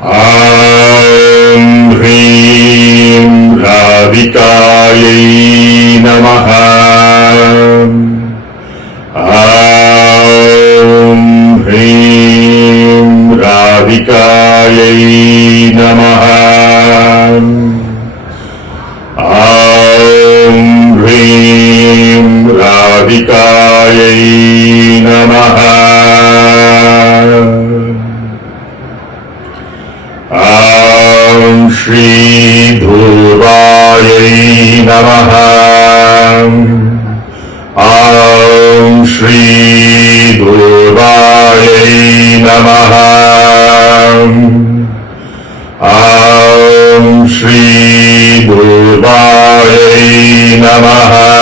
Om Hrim Radhikāyai Namaha. Om Hrim Radhikāyai Namaha. Om Hrim Radhikāyai Namaha. Om Shri Dūrvāyai Namaha. Om Shri Dūrvāyai Namaha. Om Shri Dūrvāyai Namaha.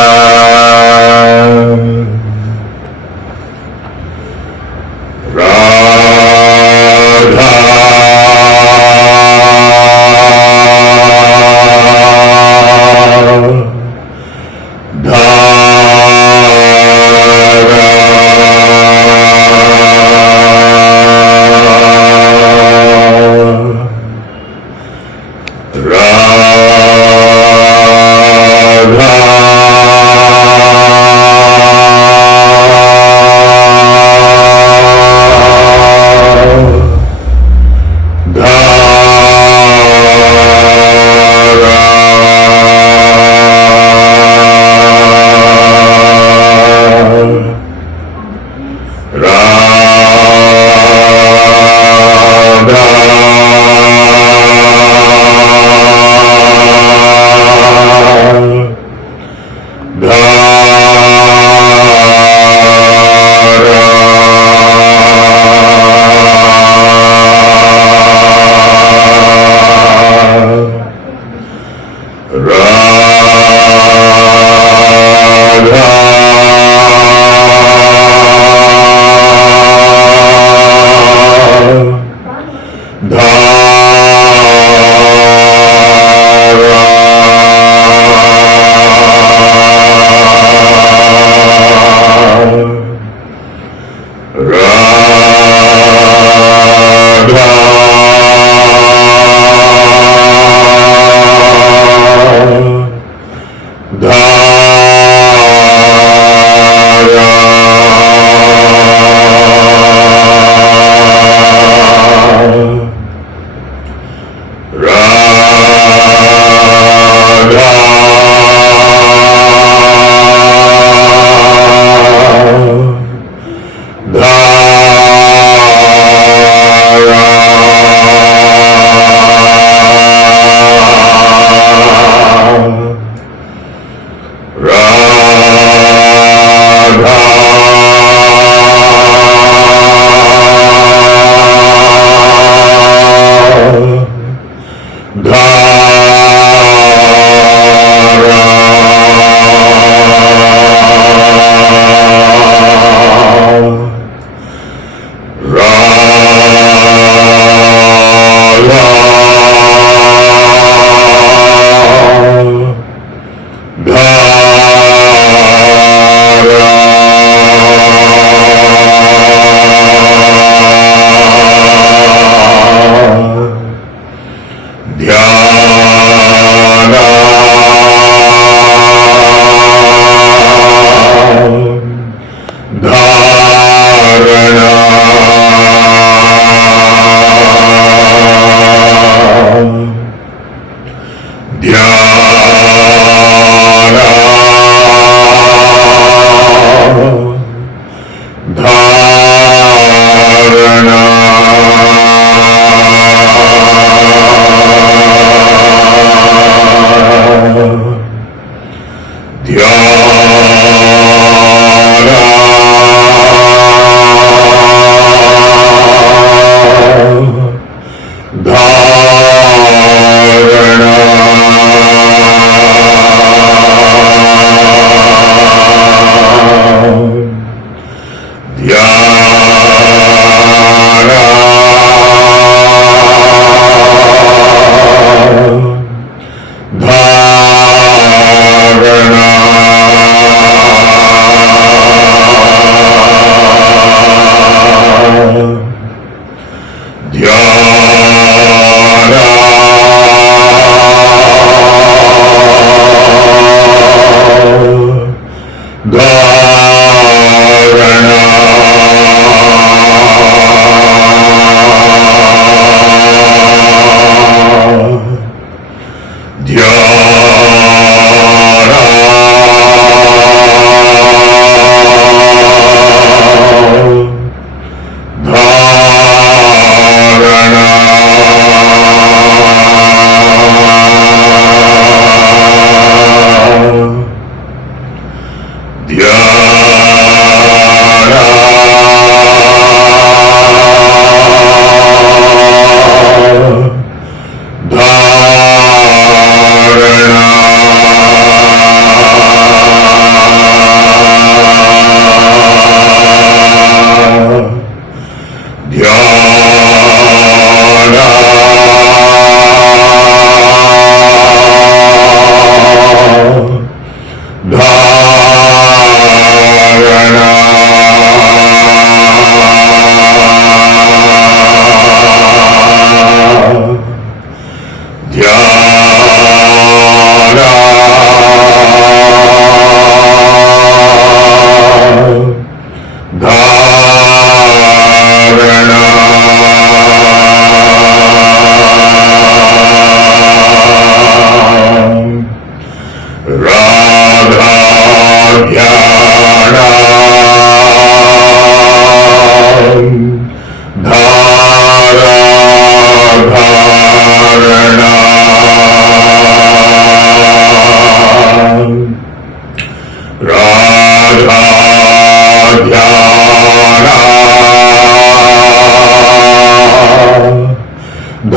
Rādhā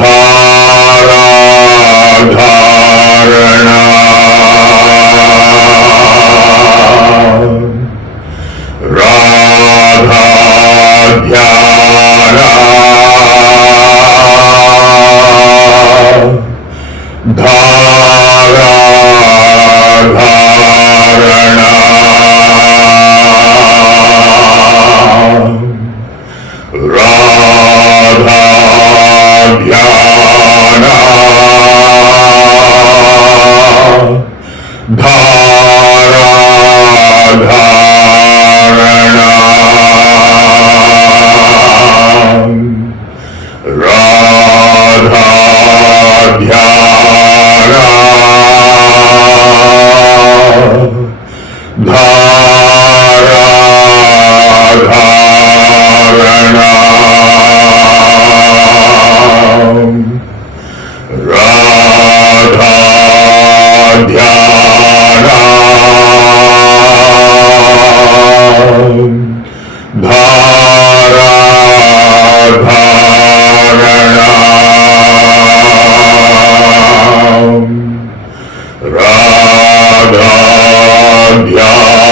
धारणा राधा ध्याना धारा धारणा राधा ध्याना धारा धारणा राधा ध्याना धारा धारणा राधा ध्याना धारा धारणा राधा ध्याना धारा धारणा राधा ध्याना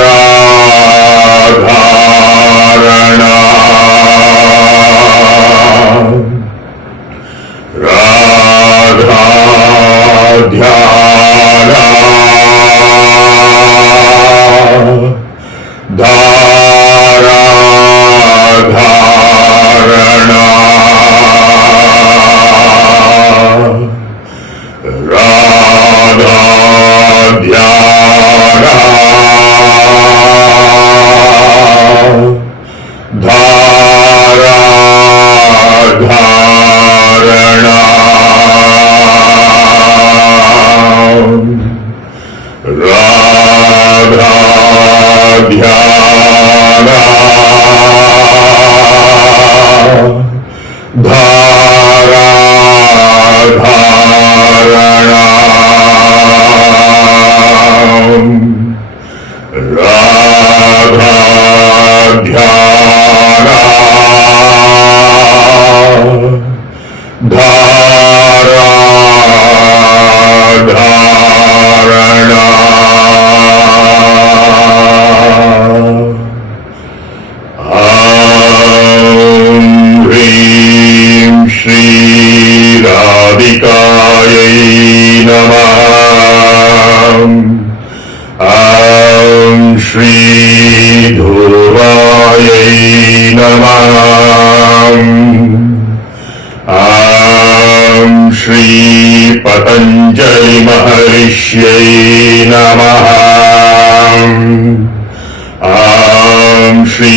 धारा धारणा राधा ध्याना धारा धारणा राधा ध्याना धारा धारणा राधा ध्याना धारा धारणा ह्रीं श्री राधिकायै नमः श्री ध्रुवायै नमः श्री पतञ्जलि महर्ष्यै नमः श्री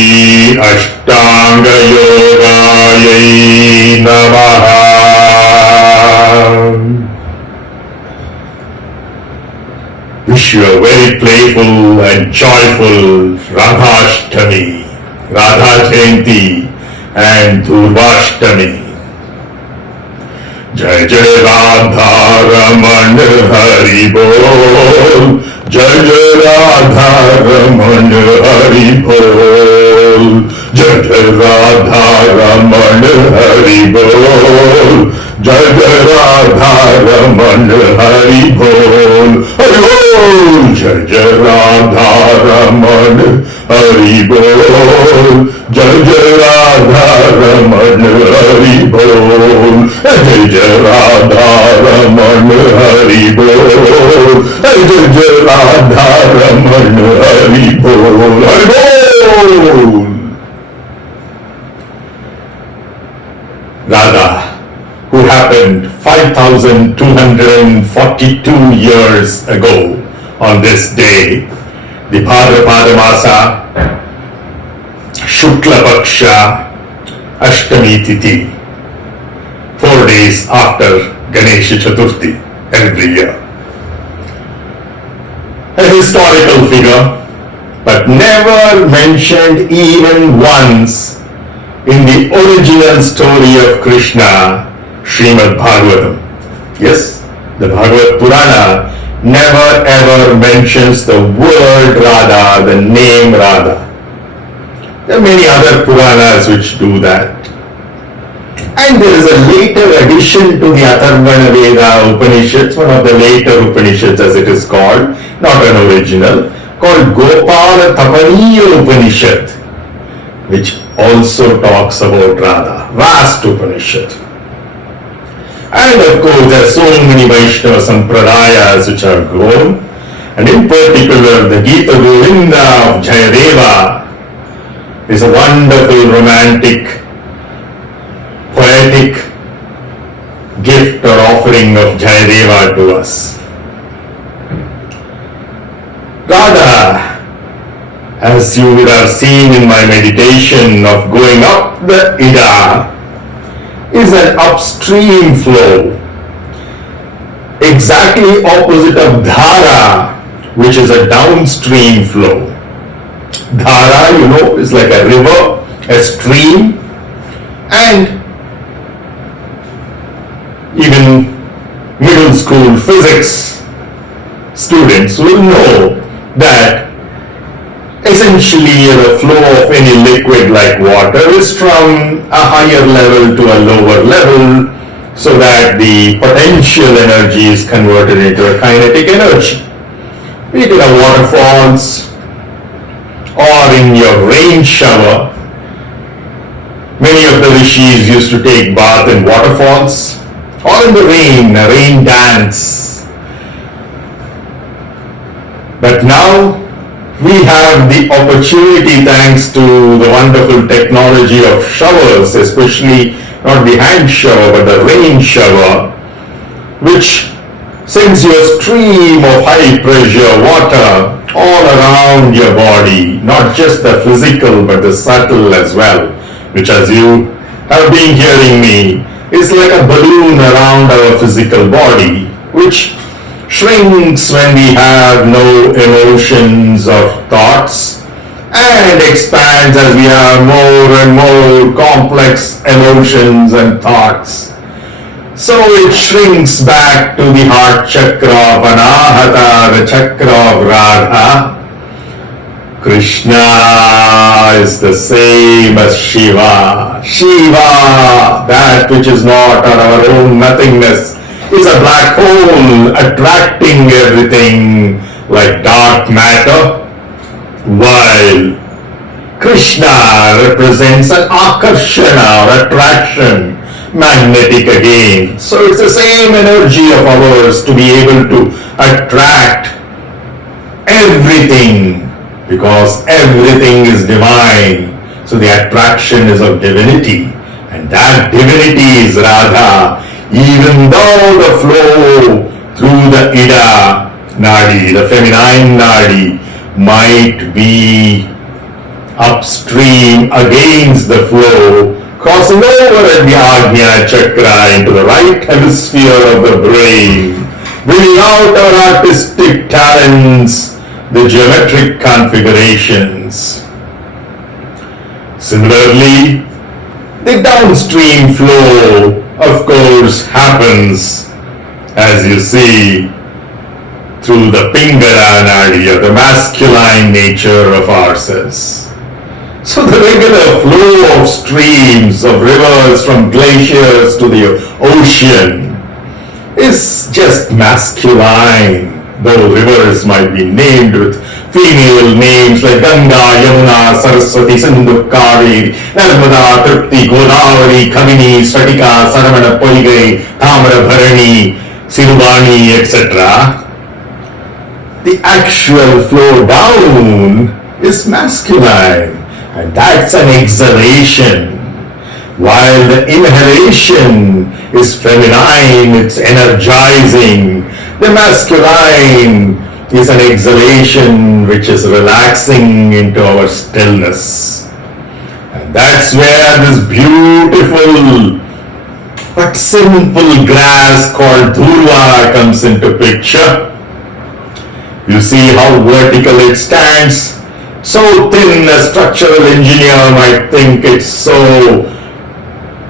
अष्टांग योगायै नमः Wish you a very playful and joyful Rādhāštami, Rādhā Jayanti and dūrvāštami. Jai Jai Rādhā Raman Hari Bol, Jai Jai Rādhā Raman Hari Bol, Jai Jai Rādhā Raman Hari Bol, Jai Jai Rādhā Raman Hari Bol, Hari Bol, Jai Jai Rādhā Raman Hari Bol, Jai Jai Rādhā Raman Hari Bol, Jai Jai Rādhā Raman Hari Bol, Jai Jai Rādhā Raman Hari Bol, Hari Bol. Rādhā, who happened 5,242 years ago on this day, the Bhadrapada Masa, Shukla Paksha, Ashtami Tithi, 4 days after Ganesha Chaturthi every year. A historical figure, but never mentioned even once in the original story of Krishna, Srimad Bhagavatam. Yes, the Bhagavad Purana never ever mentions the word Radha, the name Radha. There are many other Puranas which do that. And there is a later addition to the Atharvana Veda Upanishads, one of the later Upanishads as it is called, not an original, called Gopala Tapaniya Upanishad, which also talks about Radha, vast Upanishad. And of course there are so many Vaishnava Sampradayas which have grown, and in particular the Gita Govinda of Jayadeva is a wonderful romantic, poetic gift or offering of Jayadeva to us. Radha, as you would have seen in my meditation of going up the Ida, is an upstream flow, exactly opposite of Dhara, which is a downstream flow. Dhara, you know, is like a river, a stream, and even middle school physics students will know that essentially the flow of any liquid like water is from a higher level to a lower level, so that the potential energy is converted into a kinetic energy. Be it in a waterfalls or in your rain shower. Many of the rishis used to take bath in waterfalls or in the rain, a rain dance. But now we have the opportunity, thanks to the wonderful technology of showers, especially not the hand shower but the rain shower, which sends you a stream of high pressure water all around your body, not just the physical but the subtle as well, which, as you have been hearing me, is like a balloon around our physical body, which shrinks when we have no emotions or thoughts, and expands as we have more and more complex emotions and thoughts. So it shrinks back to the heart chakra of Anahata, the chakra of Rādhā. Krishna is the same as Shiva. Shiva, that which is not, or our own nothingness, is a black hole attracting everything like dark matter, while Krishna represents an akarshana or attraction, magnetic again. So it's the same energy of ours to be able to attract everything, because everything is divine. So the attraction is of divinity, and that divinity is Radha. Even though the flow through the Ida Nadi, the feminine Nadi, might be upstream against the flow, crossing over at the Ajna Chakra into the right hemisphere of the brain, bringing out our artistic talents, the geometric configurations. Similarly, the downstream flow, of course, happens, as you see, through the Pingala Nadi, or the masculine nature of ourselves. So the regular flow of streams, of rivers from glaciers to the ocean is just masculine, though rivers might be named with female names like Ganga, Yamuna, Saraswati, Sindhu, Kaveri, Narmada, Tripti, Godavari, Kamini, Satika, Saramana, Poigai, Tamara, Bharani, Sirubani, etc. The actual flow down is masculine, and that's an exhalation, while the inhalation is feminine, it's energizing. The masculine is an exhalation which is relaxing into our stillness. And that's where this beautiful but simple grass called dhurva comes into picture. You see how vertical it stands. So thin, a structural engineer might think it's so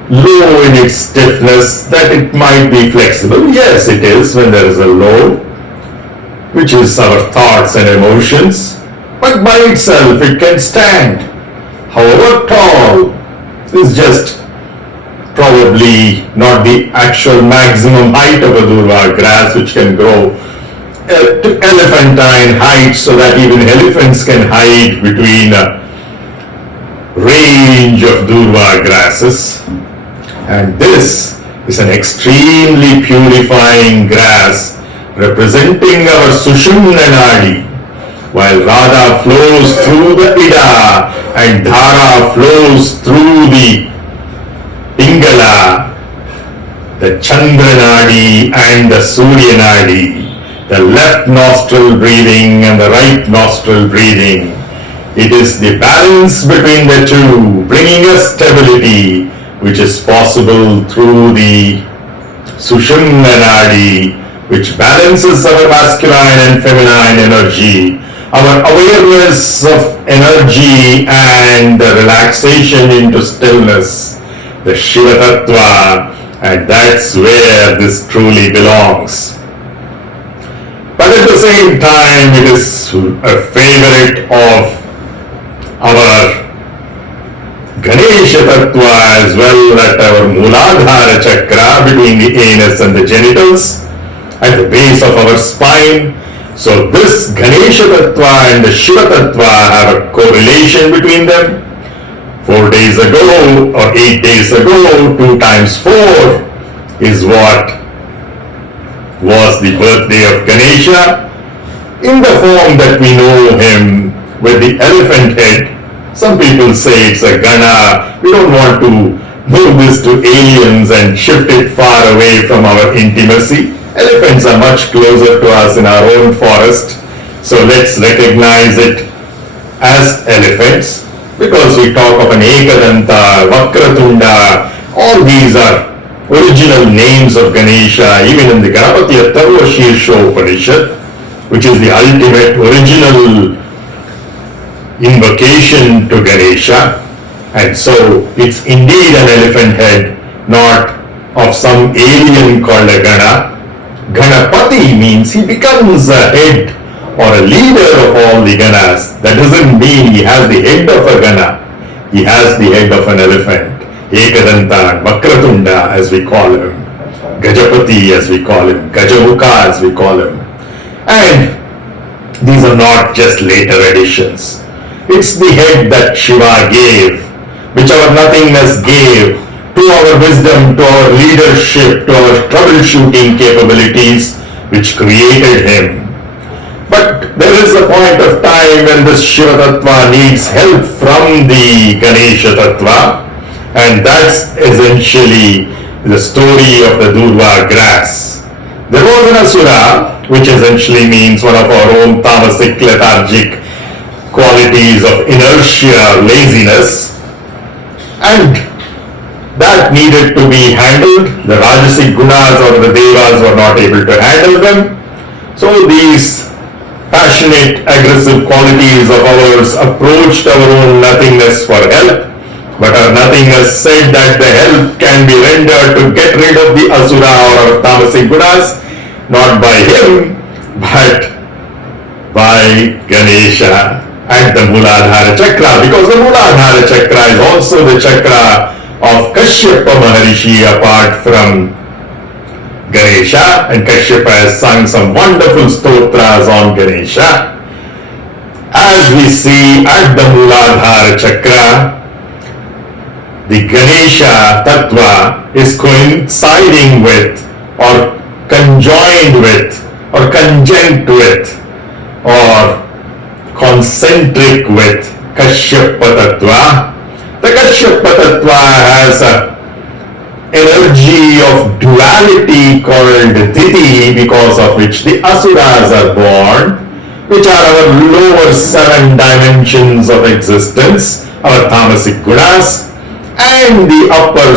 low in its stiffness that it might be flexible. Yes, it is when there is a load, which is our thoughts and emotions, but by itself it can stand. however tall, is just probably not the actual maximum height of a durva grass, which can grow to elephantine height, so that even elephants can hide between a range of durva grasses. And this is an extremely purifying grass representing our Sushumna Nadi, while Rādhā flows through the Ida and Dhara flows through the Pingala, the Chandra Nadi and the Surya Nadi, the left nostril breathing and the right nostril breathing. It is the balance between the two, bringing us stability, which is possible through the Sushumna Nadi, which balances our masculine and feminine energy, our awareness of energy and the relaxation into stillness, the Shiva Tattva, and that's where this truly belongs. But at the same time, it is a favorite of our Ganesha Tattva as well, at our Mūladhara Chakra between the anus and the genitals, at the base of our spine. So this Ganesha Tattva and the Shiva Tattva have a correlation between them. 4 days ago or 8 days ago, 2 times 4 is what was the birthday of Ganesha, in the form that we know him with the elephant head. Some people say it's a Gana. We don't want to move this to aliens and shift it far away from our intimacy. Elephants are much closer to us in our own forest, so let's recognize it as elephants, because we talk of an Ekadanta, Vakratunda. All these are original names of Ganesha, even in the Ganapati Atharva Shirsha Upanishad, which is the ultimate original invocation to Ganesha. And so it's indeed an elephant head, not of some alien called a Gana. Ganapati means he becomes a head or a leader of all the Ganas. That doesn't mean he has the head of a Gana. He has the head of an elephant. Ekadanta, Vakratunda as we call him, Gajapati as we call him, Gajamukha as we call him. And these are not just later additions. It's the head that Shiva gave, which our nothingness gave to our wisdom, to our leadership, to our troubleshooting capabilities, which created him. But there is a point of time when this Shiva Tattva needs help from the Ganesha Tattva, and that's essentially the story of the Durva grass. There was an Asura, which essentially means one of our own tamasic, lethargic qualities of inertia, laziness, and that needed to be handled. The Rajasic Gunas or the Devas were not able to handle them. So these passionate, aggressive qualities of ours approached our own nothingness for help. But our nothingness said that the help can be rendered to get rid of the Asura or tamasic Gunas, not by him, but by Ganesha at the Mūladhara Chakra, because the Mūladhara Chakra is also the chakra of Kashyapa Maharishi apart from Ganesha, and Kashyapa has sung some wonderful stotras on Ganesha. As we see at the Mūladhara Chakra, the Ganesha Tattva is coinciding with, or conjoined with, or conjunct with, or concentric with Kashyapa Tattva. The Kashyapa Tattva has an energy of duality called Diti, because of which the Asuras are born, which are our lower 7 dimensions of existence, our tamasic Gunas, and the upper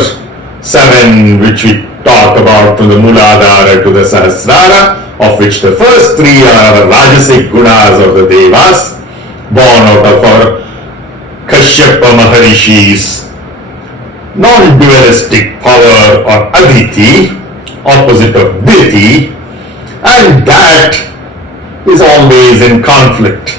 7, which we talk about from the Mūladhara to the Sahasrara, of which the first 3 are our Rajasic Gunas of the Devas, born out of our Kashyapa Maharishi's non-dualistic power, or Aditi, opposite of Diti, and that is always in conflict.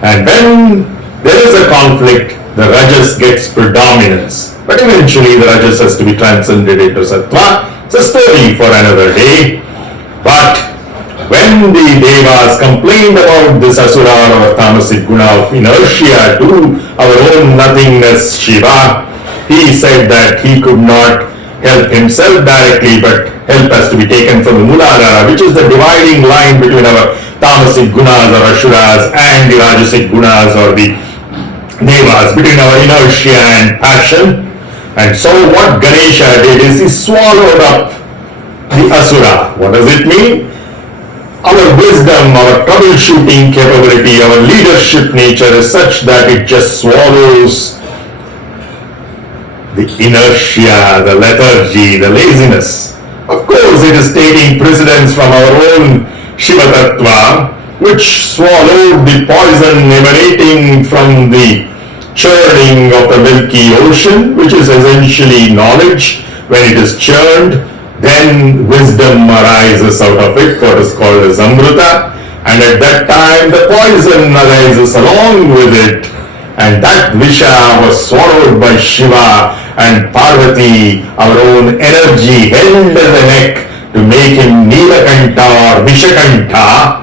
And when there is a conflict, the rajas gets predominance. But eventually the rajas has to be transcended into sattva. It's a story for another day. But when the devas complained about this asura or tamasic guna of inertia to our own nothingness Shiva, he said that he could not help himself directly, but help has to be taken from the Muladhara, which is the dividing line between our tamasic gunas or asuras and the rajasic gunas or the devas, between our inertia and passion. And so what Ganesha did is he swallowed up the asura. What does it mean? Our wisdom, our troubleshooting capability, our leadership nature is such that it just swallows the inertia, the lethargy, the laziness. Of course, it is taking precedence from our own Shiva Tattva, which swallowed the poison emanating from the churning of the milky ocean, which is essentially knowledge. When it is churned, then wisdom arises out of it, what is called as Amrita, and at that time the poison arises along with it, and that Visha was swallowed by Shiva, and Parvati, our own energy, held as a neck to make him Nilakanta or Vishakanta,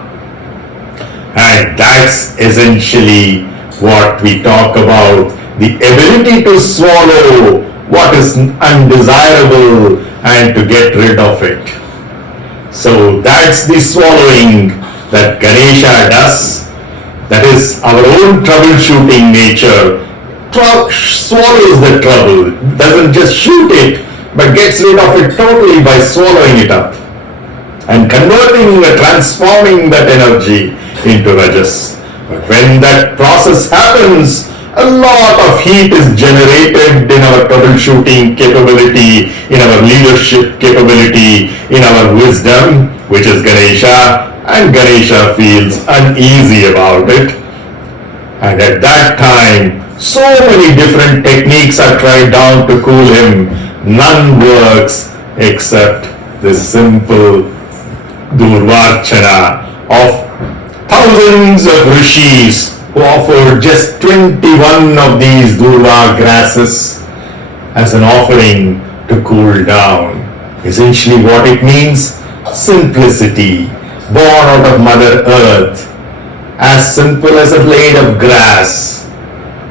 and that's essentially what we talk about, the ability to swallow what is undesirable and to get rid of it. So that's the swallowing that Ganesha does. That is our own troubleshooting nature. Swallows the trouble, doesn't just shoot it, but gets rid of it totally by swallowing it up and converting, transforming that energy into rajas. But when that process happens, a lot of heat is generated in our troubleshooting capability, in our leadership capability, in our wisdom, which is Ganesha, and Ganesha feels uneasy about it. And at that time, so many different techniques are tried down to cool him. None works except this simple dūrvāštami of thousands of rishis who offered just 21 of these durva grasses as an offering to cool down. Essentially what it means, simplicity, born out of Mother Earth, as simple as a blade of grass,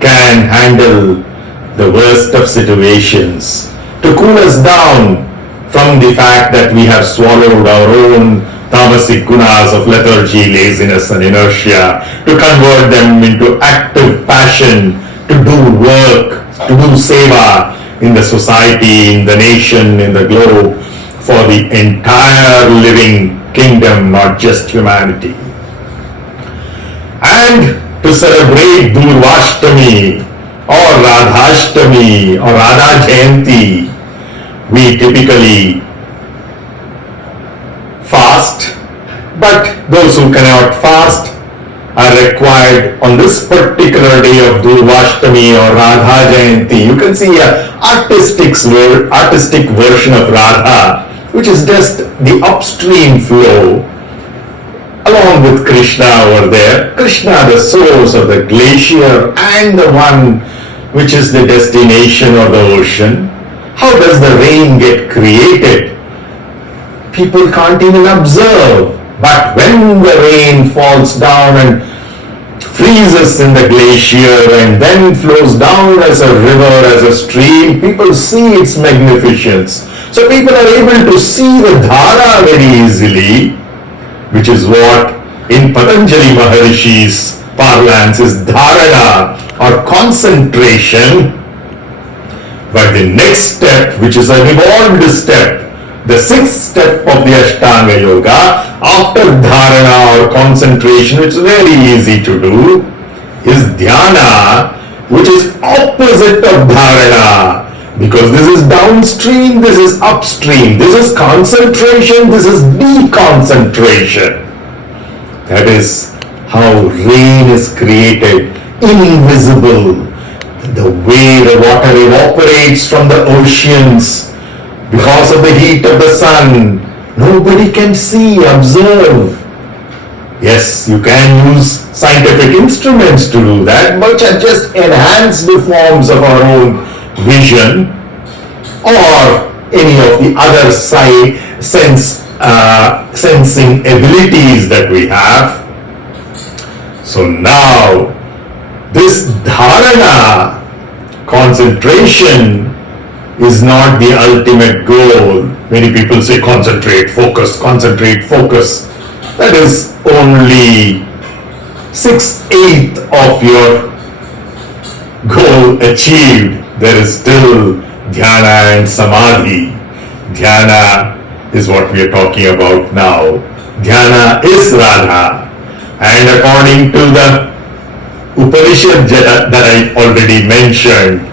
can handle the worst of situations, to cool us down from the fact that we have swallowed our own tamasic gunas of lethargy, laziness and inertia, to convert them into active passion, to do work, to do seva in the society, in the nation, in the globe, for the entire living kingdom, not just humanity. And to celebrate dūrvāštami or rādhāštami or Radha Jayanti, we typically fast, but those who cannot fast are required on this particular day of dūrvāštami or Radha Jayanti. You can see an artistic version of Radha, which is just the upstream flow along with Krishna over there. Krishna, the source of the glacier and the one which is the destination or the ocean. How does the rain get created? People can't even observe. But when the rain falls down and freezes in the glacier and then flows down as a river, as a stream, people see its magnificence. So people are able to see the dhara very easily, which is what in Patanjali Maharishi's parlance is dharana or concentration. But the next step, which is an evolved step, the sixth step of the Ashtanga Yoga, after dharana or concentration, which is very easy to do, is dhyana, which is opposite of dharana. Because this is downstream, this is upstream, this is concentration, this is deconcentration. That is how rain is created, invisible. The way the water evaporates from the oceans because of the heat of the sun, nobody can see, observe. Yes, you can use scientific instruments to do that, which are just enhanced forms of our own vision, or any of the other sensing abilities that we have. So now, this dharana, concentration, is not the ultimate goal. Many people say concentrate, focus, concentrate, focus. That is only 6/8 of your goal achieved. There is still dhyana and samadhi. Dhyana is what we are talking about now. Dhyana is rādhā. And according to the Upanishad that I already mentioned,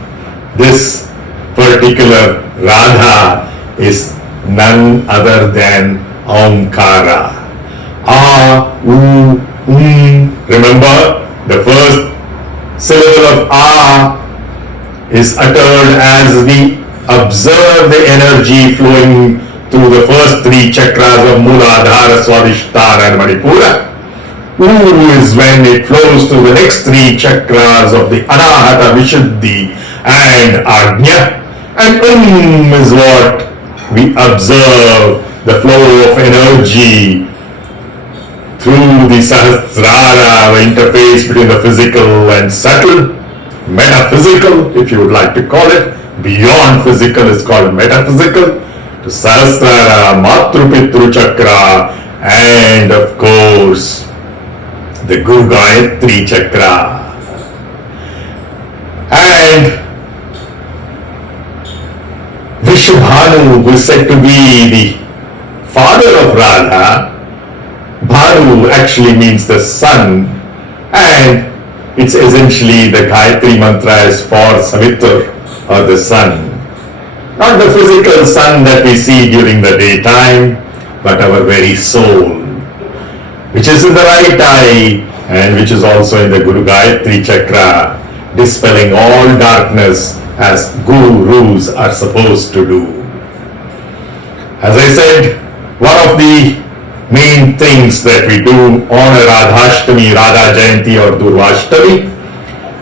this particular rādhā is none other than Omkara. Remember, the first syllable of is uttered as we observe the energy flowing through the first three chakras of Mūladhara, Swadhisthana and Manipura. Is when it flows through the next three chakras of the Anahata, Vishuddhi and Ajna. And is what we observe the flow of energy through the Sahasrara, the interface between the physical and subtle, metaphysical, if you would like to call it. Beyond physical is called metaphysical. To Sahasrara, Matru-Pitru Chakra, and of course, the Guru Gayatri Chakra. And Vishwabhanu, who is said to be the father of Radha, Bhanu actually means the sun, and it's essentially the Gayatri mantra is for Savitr, or the sun. Not the physical sun that we see during the daytime, but our very soul, which is in the right eye and which is also in the Guru Gayatri Chakra, dispelling all darkness as gurus are supposed to do. As I said, one of the main things that we do on a Radhāštami, Radha Jayanti or dūrvāštami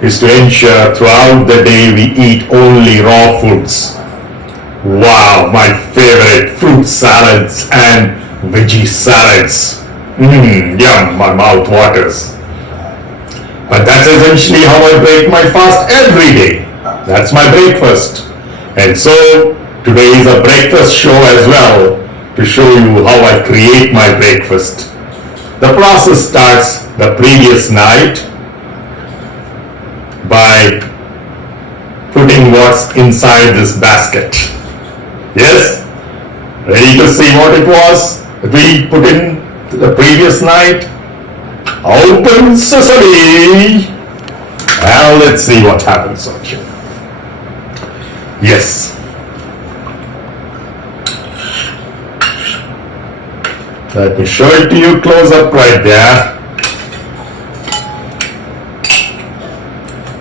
is to ensure throughout the day we eat only raw foods. Wow, my favorite, fruit salads and veggie salads. Yum, my mouth waters. But that's essentially how I break my fast every day. That's my breakfast. And so today is a breakfast show as well, to show you how I create my breakfast. The process starts the previous night by putting what's inside this basket. Yes? Ready to see what it was that we put in the previous night? Open sesame! Well, let's see what happens on here. Yes. Let me show it to you close up right there.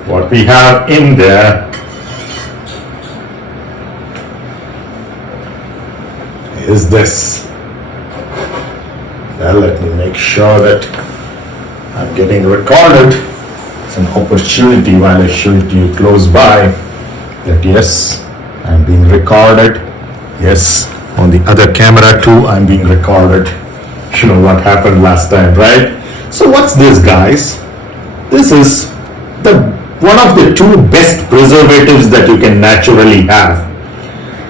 What we have in there is this. Well, let me make sure that I'm getting recorded. It's an opportunity while I show it to you close by that yes, I'm being recorded. Yes, on the other camera too, I'm being recorded. You know what happened last time, right? So what's this, guys? This is one of the two best preservatives that you can naturally have.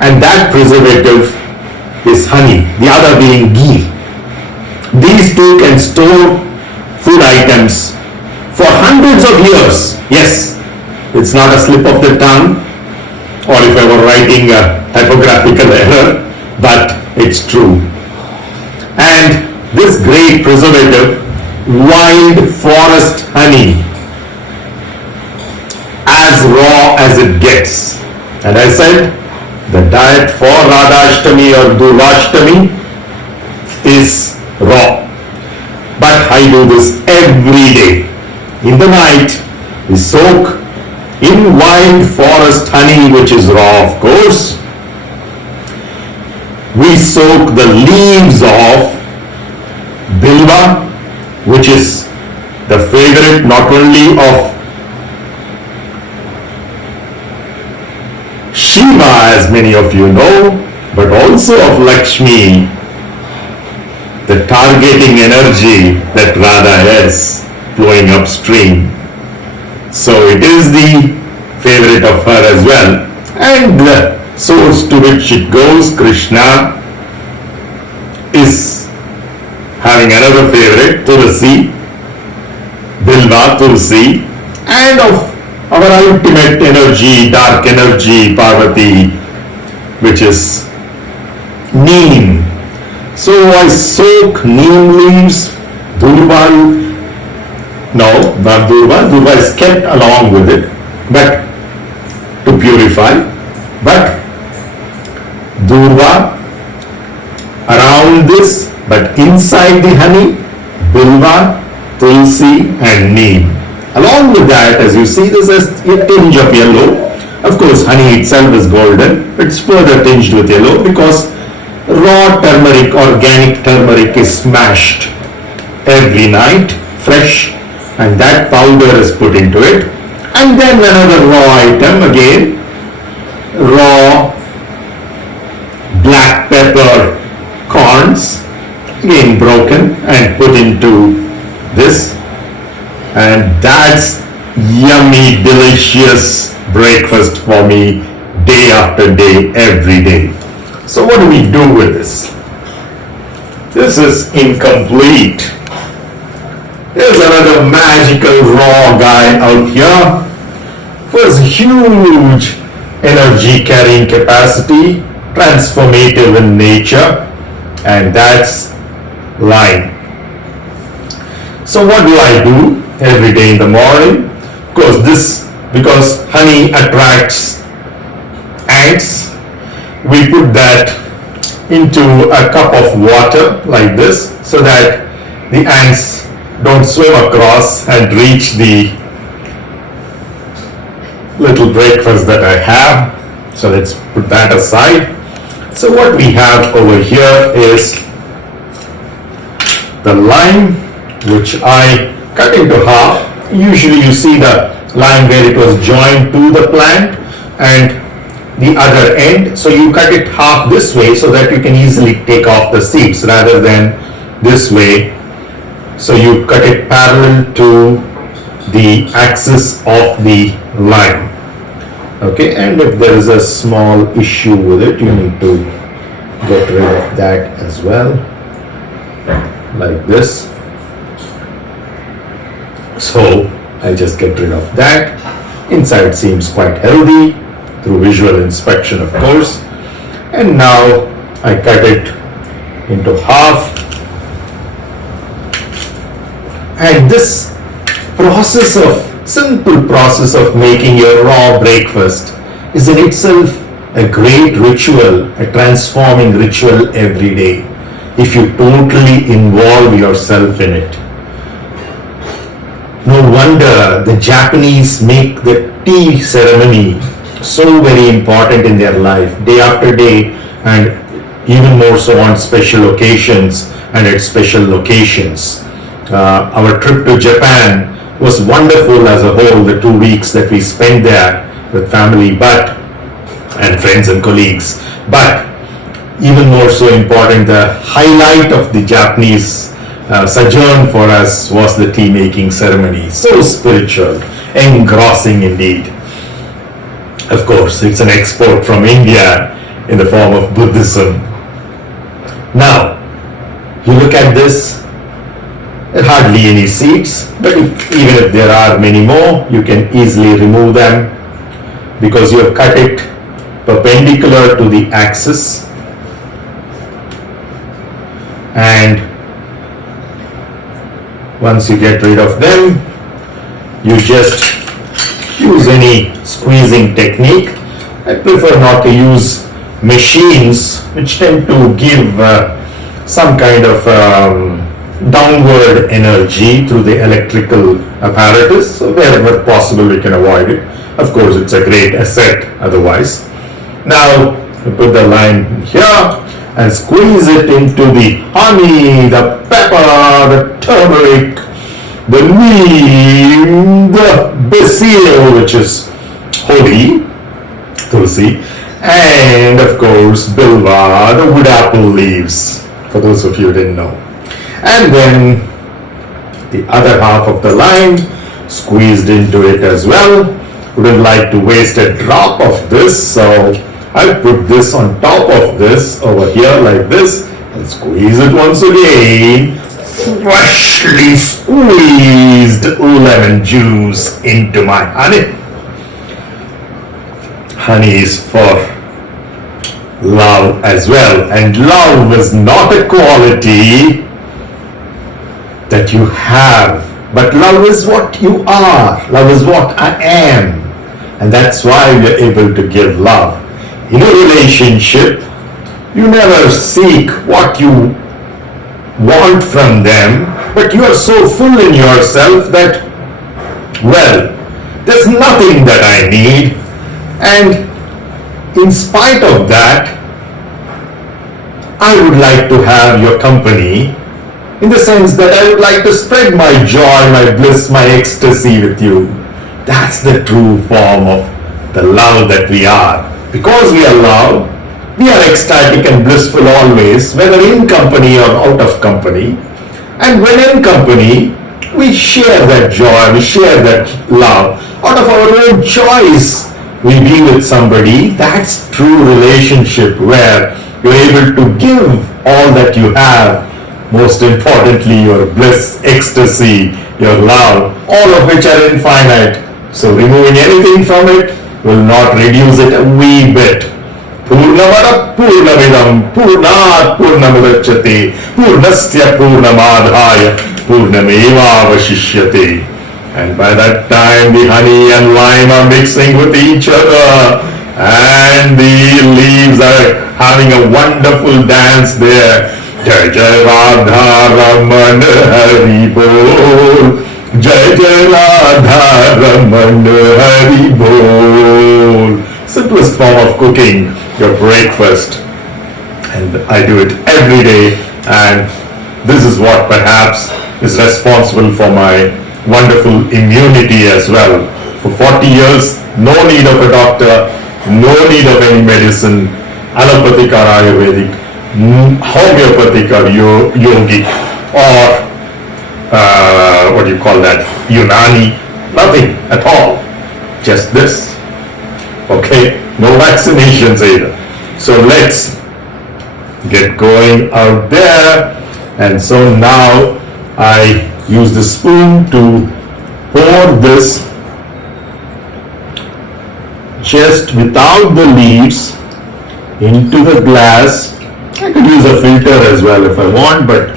And that preservative is honey, the other being ghee. These two can store food items for hundreds of years. Yes, it's not a slip of the tongue, or if I were writing a typographical error, but it's true. And this great preservative, wild forest honey, as raw as it gets. And I said, the diet for Radhāštami or dūrvāštami is raw. But I do this every day. In the night, we soak in wild forest honey, which is raw, of course. We soak the leaves of bilva, which is the favorite not only of Shiva, as many of you know, but also of Lakshmi, the targeting energy that Radha has flowing upstream. So it is the favorite of her as well. And the source to which it goes, Krishna, is having another favorite, Tulsi, Bilva, Tulsi, and of our ultimate energy, dark energy, Parvati, which is neem. So I soak neem leaves, dūrvā, no, not dūrvā, dūrvā is kept along with it, but to purify, but dūrvā around this, but inside the honey, bilva, tulsi and neem. Along with that, as you see, there's a tinge of yellow. Of course, honey itself is golden, it's further tinged with yellow because raw turmeric, organic turmeric is smashed every night, fresh, and that powder is put into it. And then another raw item, again, raw black pepper corns, again broken and put into this, and that's yummy, delicious breakfast for me day after day, every day. So what do we do with this? This is incomplete. There's another magical raw guy out here who has huge energy carrying capacity, transformative in nature, and that's lime. So what do I do every day in the morning? Because honey attracts ants, we put that into a cup of water like this so that the ants don't swim across and reach the little breakfast that I have. So let's put that aside. So what we have over here is the lime, which I cut into half. Usually you see the lime where it was joined to the plant and the other end. So you cut it half this way so that you can easily take off the seeds rather than this way. So you cut it parallel to the axis of the line. Okay, and if there is a small issue with it, you need to get rid of that as well, like this. So I just get rid of that. Inside seems quite healthy through visual inspection, of course. And now I cut it into half. And this simple process of making your raw breakfast is in itself a great ritual, a transforming ritual every day, if you totally involve yourself in it. No wonder the Japanese make the tea ceremony so very important in their life, day after day, and even more so on special occasions and at special locations. Our trip to Japan was wonderful as a whole, the 2 weeks that we spent there with family and friends and colleagues. But even more so important, the highlight of the Japanese sojourn for us was the tea making ceremony. So spiritual, engrossing indeed. Of course, it's an export from India in the form of Buddhism. Now, you look at this, hardly any seeds, but even if there are many more, you can easily remove them because you have cut it perpendicular to the axis. And once you get rid of them, you just use any squeezing technique. I prefer not to use machines which tend to give some kind of downward energy through the electrical apparatus. So wherever possible we can avoid it. Of course, it's a great asset otherwise. Now we put the line here and squeeze it into the honey, the pepper, the turmeric, the neem, the basil, which is holy, tulsi, and of course bilva, the wood apple leaves, for those of you who didn't know. And then the other half of the lime squeezed into it as well. Wouldn't like to waste a drop of this, so I'll put this on top of this over here like this and squeeze it once again. Freshly squeezed lemon juice into my honey. Honey is for love as well, and love is not a quality that you have, but love is what you are. Love is what I am, and that's why we are able to give love. In a relationship, you never seek what you want from them, but you are so full in yourself that, well, there's nothing that I need, and in spite of that, I would like to have your company, in the sense that I would like to spread my joy, my bliss, my ecstasy with you. That's the true form of the love that we are. Because we are love, we are ecstatic and blissful always, whether in company or out of company. And when in company, we share that joy, we share that love. Out of our own choice, we be with somebody. That's true relationship, where you're able to give all that you have. Most importantly, your bliss, ecstasy, your love, all of which are infinite. So removing anything from it will not reduce it a wee bit. Purnamada Purnamidam Purnat Purnamudachyate Purnasya Purnamadhaya Purnameva Vashishyate. And by that time the honey and lime are mixing with each other, and the leaves are having a wonderful dance there. Jai Jai Rādhā Raman Hari Bol, Jai Jai Rādhā Raman Hari Bol. Simplest form of cooking your breakfast, and I do it every day, and this is what perhaps is responsible for my wonderful immunity as well. For 40 years, no need of a doctor, no need of any medicine, allopathic or Ayurvedic, homeopathic or yogic, or what do you call that, Unani, nothing at all, just this. Okay, no vaccinations either. So let's get going out there. And so now I use the spoon to pour this just without the leaves into the glass. I could use a filter as well if I want, but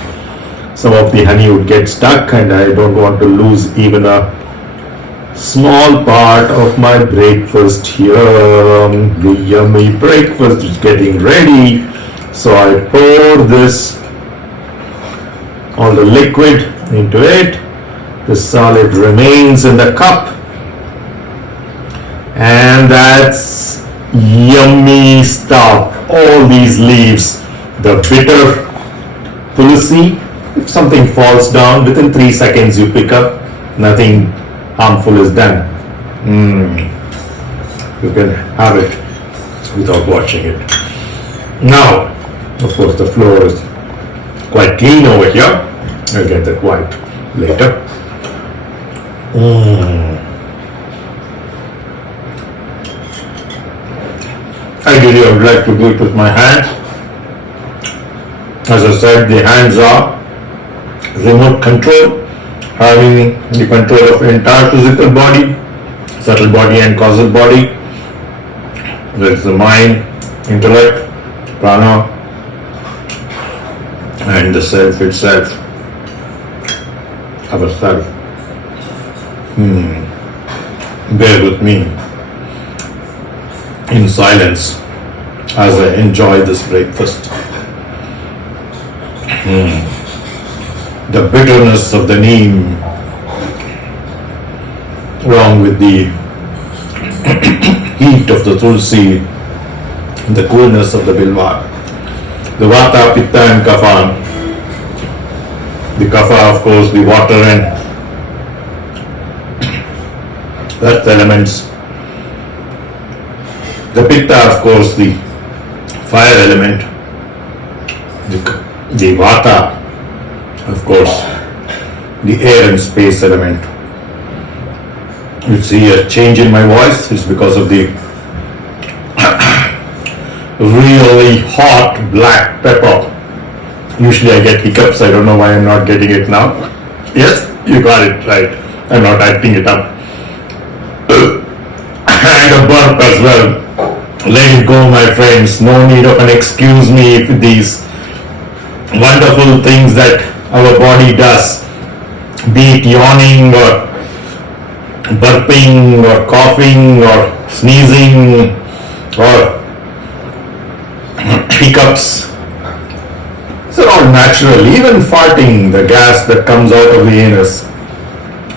some of the honey would get stuck, and I don't want to lose even a small part of my breakfast here. The yummy breakfast is getting ready. So I pour this, all the liquid into it. The solid remains in the cup, and that's yummy stuff. All these leaves, the bitter tulsi, if something falls down, within 3 seconds you pick up, nothing harmful is done. You can have it without watching it. Now, of course, the floor is quite clean over here. I'll get that wiped later. Ideally, I would like to do it with my hands. As I said, the hands are remote control, having the control of entire physical body, subtle body and causal body. There's the mind, intellect, prana, and the self itself, ourself. Bear with me in silence as I enjoy this breakfast. The bitterness of the neem, along with the heat of the tulsi, the coolness of the bilva, the vata, pitta and kapha. The kapha, of course, the water and earth elements. The pitta, of course, the fire element. The vata, of course, the air and space element. You see a change in my voice, it's because of the really hot black pepper. Usually I get hiccups, I don't know why I'm not getting it now. Yes, you got it right. I'm not acting it up. And a burp as well. Let it go, my friends. No need of an excuse me for these wonderful things that our body does. Be it yawning or burping or coughing or sneezing or hiccups. They're all natural. Even farting, the gas that comes out of the anus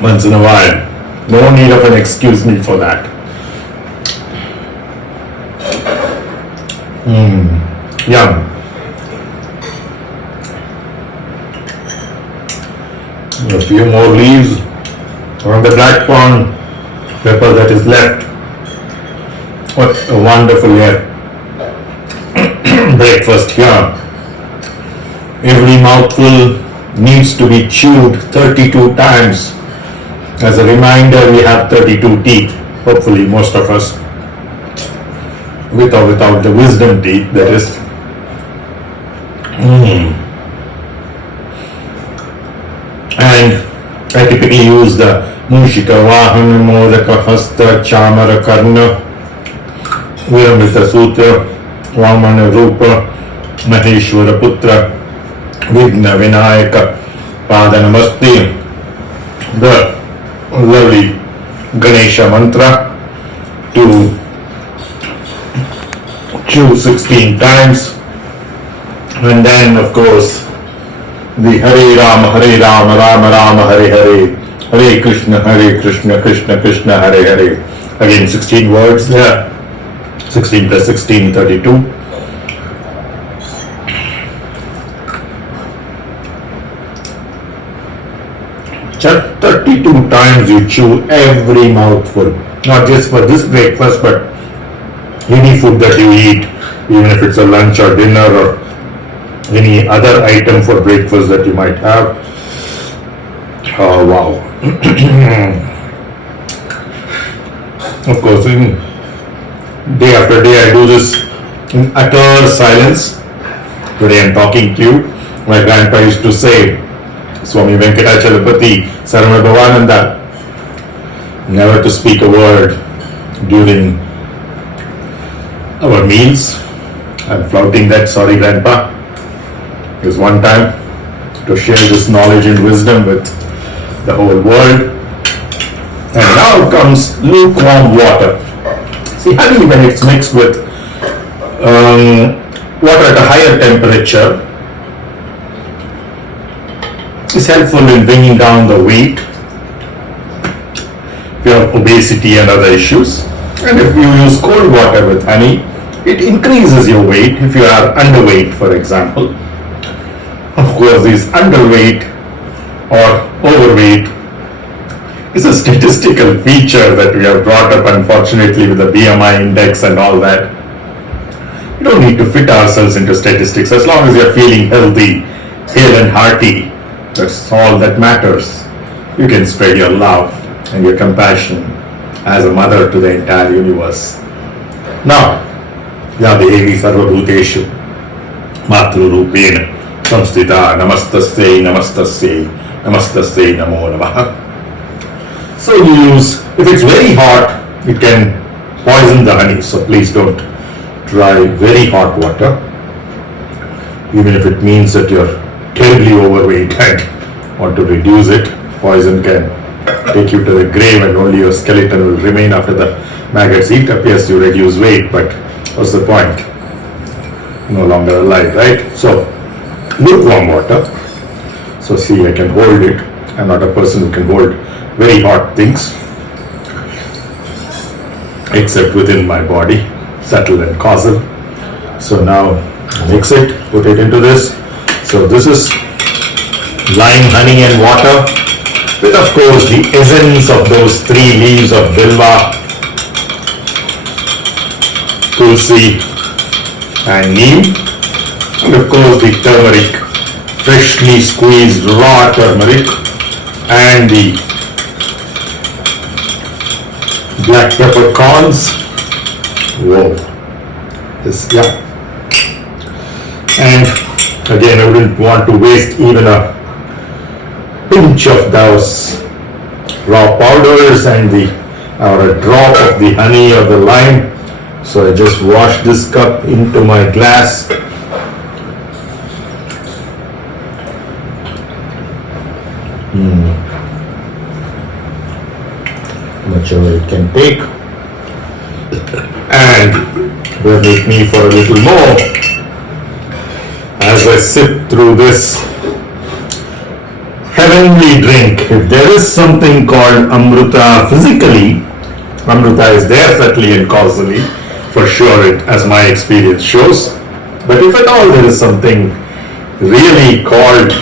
once in a while. No need of an excuse me for that. Yum. A few more leaves on the black pond pepper that is left. What a wonderful breakfast here. Every mouthful needs to be chewed 32 times. As a reminder, we have 32 teeth, hopefully most of us, with or without the wisdom teeth, that is. And I typically use the Mushika Vahana Modaka Hasta Chamara Karna Viramrita Sutra Vamana Rupa Maheshwara Putra Vigna Vinayaka Padanamasti, the lovely Ganesha mantra to chew 16 times, and then of course the Hare Rama, Rama Rama, Hare Hare, Hare Krishna, Krishna Krishna, Hare Hare. Again 16 words there. 16 plus 16, 32. Just 32 times you chew every mouthful. Not just for this breakfast, but any food that you eat, even if it's a lunch or dinner or any other item for breakfast that you might have. Oh wow. Of course, day after day I do this in utter silence. Today I'm talking to you. My grandpa used to say, Swami Venkatachalapati Sarvana Bhavananda, never to speak a word during our meals. I'm flouting that, sorry grandpa. It was one time to share this knowledge and wisdom with the whole world. And now comes lukewarm water. See, honey, when it's mixed with water at a higher temperature, is helpful in bringing down the weight if you have obesity and other issues. And if you use cold water with honey, it increases your weight if you are underweight, for example. Of course, this underweight or overweight is a statistical feature that we have brought up, unfortunately, with the BMI index and all that. We don't need to fit ourselves into statistics. As long as you're feeling healthy, hale and hearty, that's all that matters. You can spread your love and your compassion as a mother to the entire universe. Now, Ya Devi Sarvabhuteshu Matru Rupena Samstita Namastasye Namastasye Namastasye Namo Namaha. So you use, if it's very hot, it can poison the honey, so please don't try very hot water, even if it means that you're terribly overweight and want to reduce it. Poison can take you to the grave and only your skeleton will remain after the maggots eat up. Yes, you reduce weight, but what's the point? No longer alive, right? So, lukewarm water. So see, I can hold it. I'm not a person who can hold very hot things, except within my body, subtle and causal. So now Mix it, put it into this. So this is lime, honey and water with of course the essence of those 3 leaves of bilva, tulsi and neem, and of course the turmeric, freshly squeezed raw turmeric, and the black peppercorns. Whoa, this, yeah. And again, I wouldn't want to waste even a pinch of those raw powders and or a drop of the honey or the lime. So I just wash this cup into my glass. Much it can take, and bear with me for a little more as I sip through this heavenly drink. If there is something called amrita physically, amrita is there certainly and causally, for sure, as my experience shows. But if at all there is something really called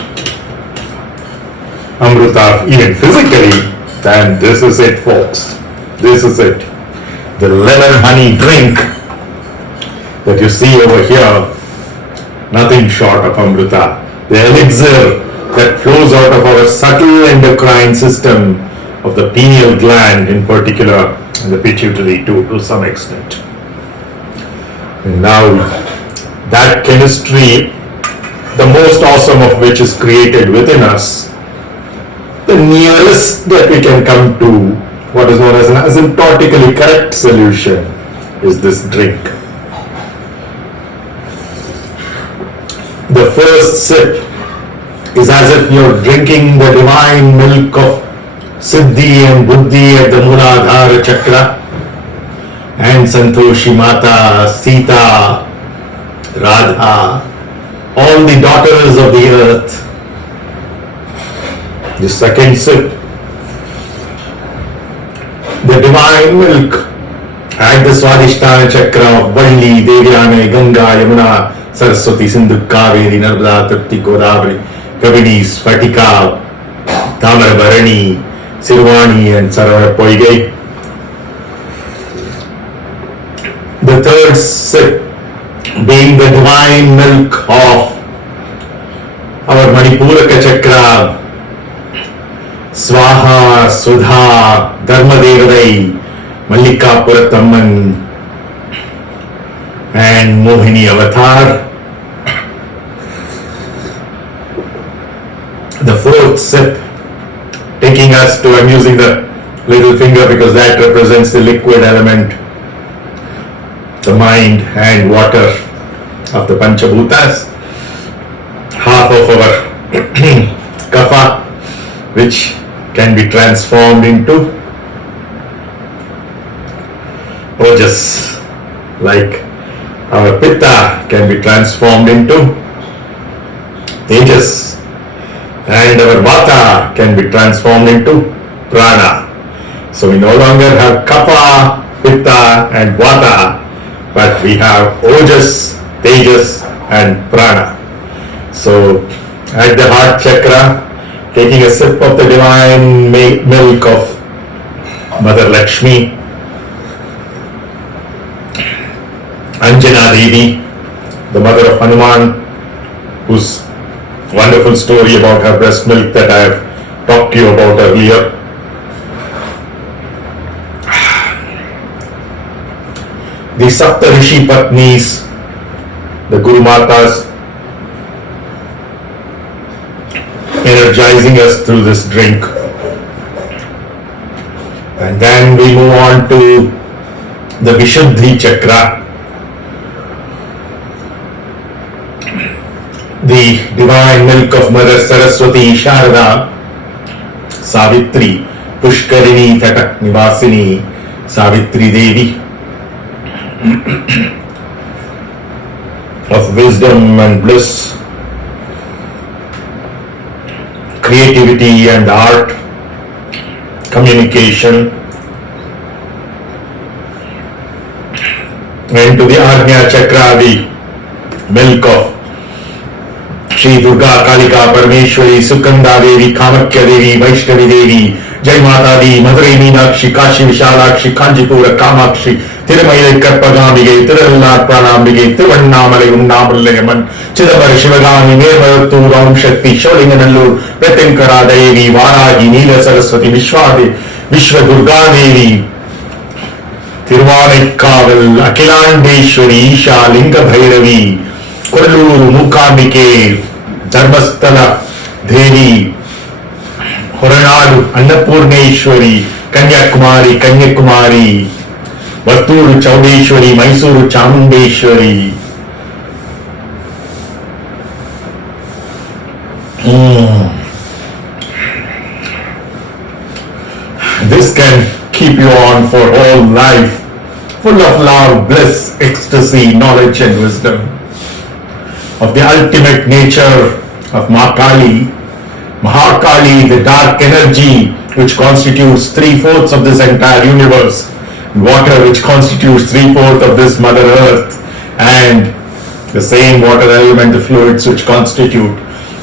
amrita even physically, then this is it, folks. This is it. The lemon honey drink that you see over here, nothing short of amrita. The elixir that flows out of our subtle endocrine system of the pineal gland in particular, and the pituitary too, to some extent. And now that chemistry, the most awesome of which is created within us, the nearest that we can come to what is known as an asymptotically correct solution is this drink. The first sip is as if you're drinking the divine milk of Siddhi and Buddhi at the Mūladhara chakra, and Santoshi Mata, Sītā, Rādhā, all the daughters of the earth. The second sip, the divine milk at the Swadhisthana chakra of Valli, Devyane, Ganga, Yamuna, Saraswati, Sindhu, Kaveri, Narmada, Tripti, Godavari, Kavini, Svatika, Tamarabharani, Sirvani and Saravana Poigai. The third sip being the divine milk of our Manipuraka chakra, Swaha, Sudha, Dharmadevadai, Mallika Puratamman and Mohini Avatar. The fourth sip taking us to, I'm using the little finger because that represents the liquid element, the mind and water of the Panchabhutas, half of our kapha, which can be transformed into ojas, like our pitta can be transformed into tejas, and our vata can be transformed into prana. So we no longer have kapha, pitta and vata, but we have ojas, tejas and prana. So at the heart chakra, taking a sip of the divine milk of Mother Lakshmi, Anjana Devi, the mother of Hanuman, whose wonderful story about her breast milk that I have talked to you about earlier. The Sapta Rishi Patnis, the Guru Matas, energizing us through this drink. And then we move on to the Vishuddhi chakra, the divine milk of Mother Saraswati, Sharada, Savitri, Pushkarini, Tatak Nivasini, Savitri Devi, of wisdom and bliss, creativity and art, communication, and to the Ajna chakra, the milk of Shri Durga, Kalika, Parameshwari, Sukanda Devi, Kamakya Devi, Vaishnavi Devi, Jai Mata Di, Madurai Meenakshi, Kashi Vishalakshi, Kanjipura Kamakshi, Tirumazai Karpagamige, Tirunallar Pranambige, Tiruvannamalai Unnamalayamman, Chidambara Shivagami, Nirmalattur, Om Shakti, Sholinganallur, Pratinkara Devi, Varahi, Neela Saraswati, Vishwa Durga Devi, Tiruvannaikkaval, Akhilandeshwari, Isha, Linga Bhairavi, Kolluru, Mukambike, Dharmasthala Devi, Horanadu, Annapurneshwari, Kanyakumari, Vatturu Chaudeshwari, Mysuru Chamundeshwari. This can keep you on for all life, full of love, bliss, ecstasy, knowledge and wisdom of the ultimate nature of Mahakali, the dark energy which constitutes 3/4 of this entire universe, water which constitutes 3/4 of this Mother Earth, and the same water element, the fluids which constitute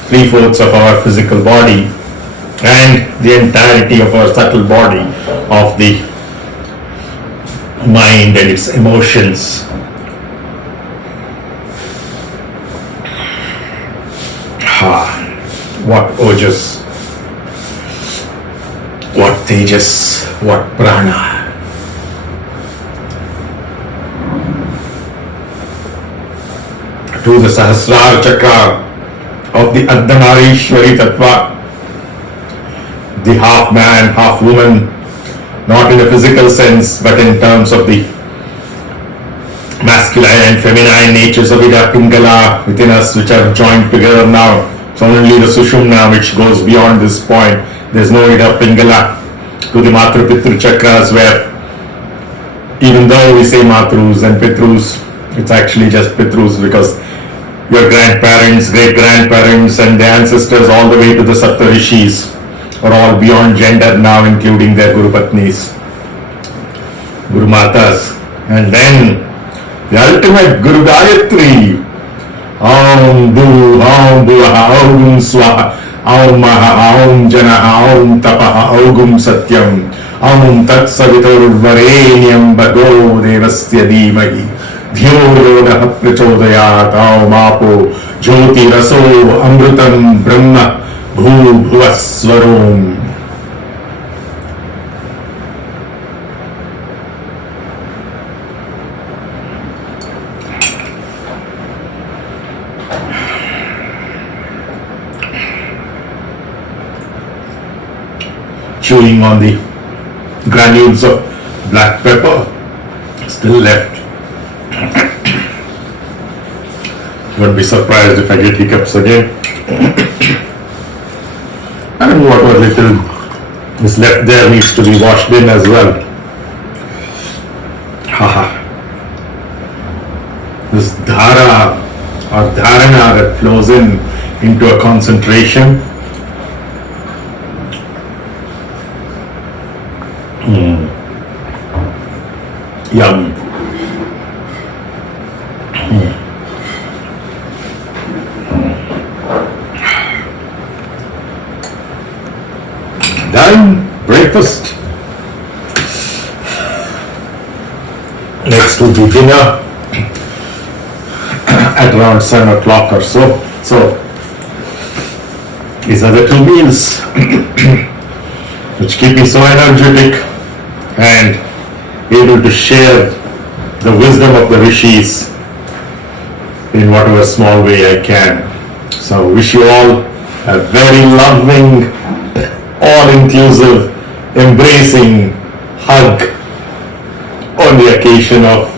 3/4 of our physical body, and the entirety of our subtle body, of the mind and its emotions. What ojas, what tejas, what prana. To the Sahasrara Chakra of the Ardhanarishwari Tattva, the half man, half woman, not in a physical sense, but in terms of the masculine and feminine natures of Ida Pingala within us, which are joined together now. It's only the Sushumna which goes beyond this point. There's no Ida Pingala to the Matru Pitru chakras, where even though we say Matrus and Pitrus, it's actually just Pitrus, because your grandparents, great-grandparents and their ancestors all the way to the Sapta Rishis are all beyond gender now, including their Guru Patnis, Guru Matas. And then the ultimate Guru Gayatri, Aum Bu, Aum Buha, Aum Swaha, Aum Maha, Aum Janaha, Aum Tapaha, Augum Satyam, Aum Tat Savitur Varenyam Bhago Devasya Dhimahi, Dhyo Yodah Prachodayat, Aum Apo, Jyoti Raso, Amrutam Brahma, Bhu Bhuvaswarum. Chewing on the granules of black pepper still left. Won't be surprised if I get hiccups again. And whatever little is left there needs to be washed in as well. This dhara or dharana that flows into a concentration. Yum. Done. Breakfast. Next will be dinner at around 7 o'clock or so. So these are the 2 meals which keep me so energetic and able to share the wisdom of the rishis in whatever small way I can. So wish you all a very loving, all-inclusive, embracing hug on the occasion of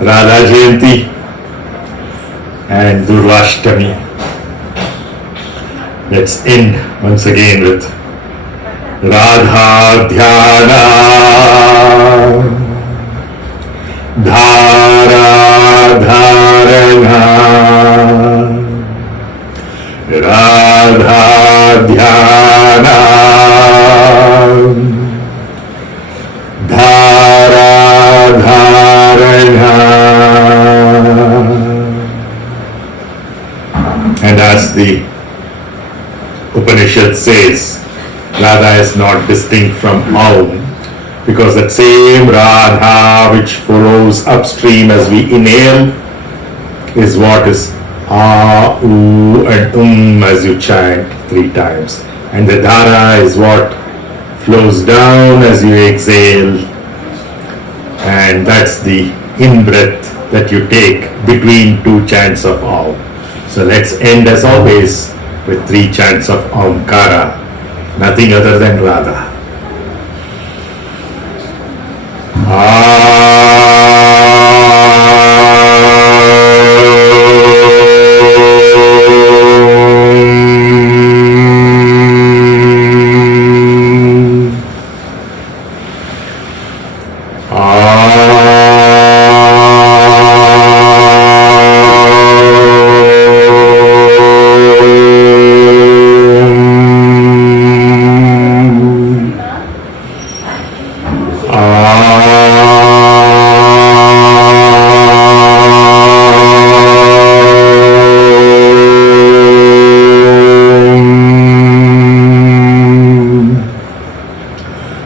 Rādhā Jayanti and dūrvāštami. Let's end once again with Rādhā Dhyana Dhāra Dharana Rādhā Dhyana Dhāra Dharana as the Upanishad says, Radha is not distinct from Aum, because that same Radha which flows upstream as we inhale is what is A, U and as you chant 3 times. And the Dhara is what flows down as you exhale, and that's the in-breath that you take between 2 chants of Aum. So let's end as always with 3 chants of Aumkara, nothing other than Radha.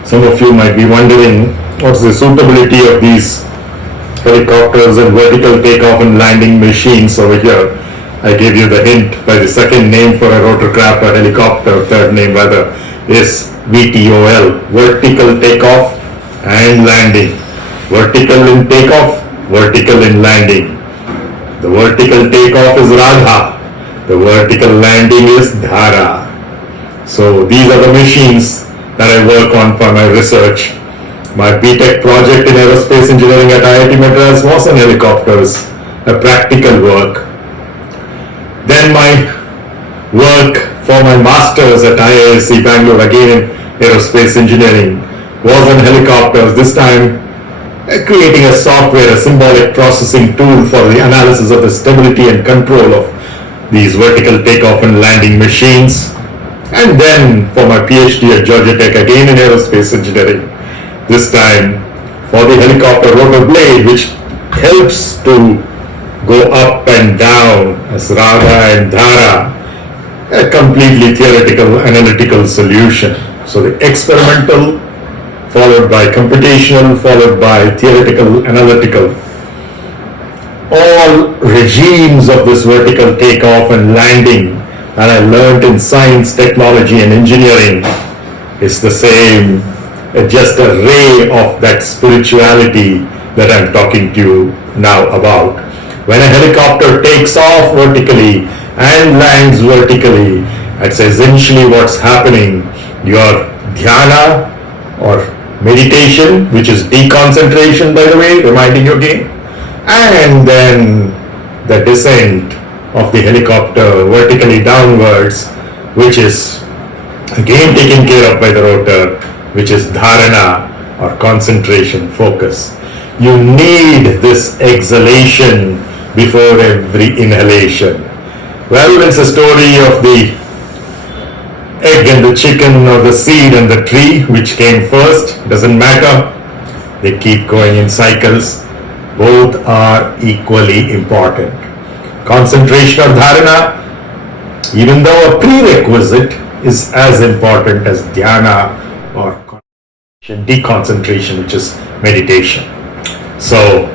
Some of you might be wondering what's the suitability of these helicopters and vertical takeoff and landing machines over here. I gave you the hint by the second name for a rotorcraft or helicopter, third name rather, is VTOL, vertical takeoff and landing. Vertical in takeoff, vertical in landing. The vertical takeoff is Rādhā, the vertical landing is Dhara. So these are the machines that I work on for my research. My BTech project in aerospace engineering at IIT Madras was on helicopters, a practical work. Then my work for my masters at IISc Bangalore, again in aerospace engineering, was on helicopters, this time creating a software, a symbolic processing tool for the analysis of the stability and control of these vertical takeoff and landing machines. And then for my PhD at Georgia Tech, again in aerospace engineering, this time for the helicopter rotor blade, which helps to go up and down as Radha and Dhara, a completely theoretical analytical solution. So the experimental followed by computational followed by theoretical analytical, all regimes of this vertical takeoff and landing that I learned in science, technology and engineering is the same, just a ray of that spirituality that I'm talking to you now about. When a helicopter takes off vertically and lands vertically, that's essentially what's happening. Your dhyana or meditation, which is deconcentration by the way, reminding you again, and then the descent of the helicopter vertically downwards, which is again taken care of by the rotor, which is dharana or concentration, focus. You need this exhalation before every inhalation. Well, it's a story of the egg and the chicken, or the seed and the tree, which came first, doesn't matter. They keep going in cycles. Both are equally important. Concentration or dharana, even though a prerequisite, is as important as dhyana or deconcentration, which is meditation. So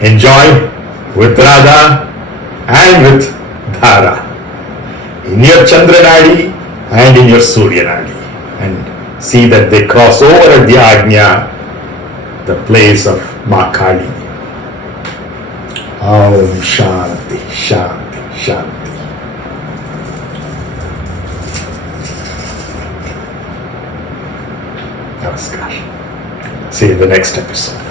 enjoy with Radha and with Dhara in your Chandra Nadi and in your Surya Nadi, and see that they cross over at the Ajna, the place of Ma Kali. Om Shanti, Shanti, Shanti. Namaskar. See you in the next episode.